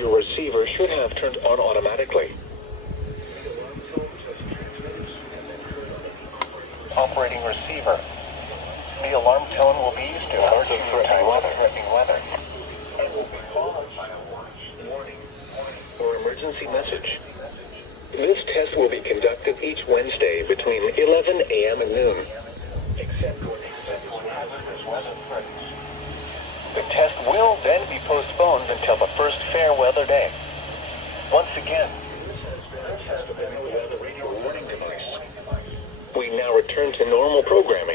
Your receiver should have turned on automatically. Operating receiver. The alarm tone will be used to alert you to threatening weather. It will be followed by a warning or emergency message. This test will be conducted each Wednesday between 11 a.m. and noon. Except when hazardous weather threatens. The test will then be postponed until the first fair weather day. Once again, this has been the weather radio warning device. We now return to normal programming.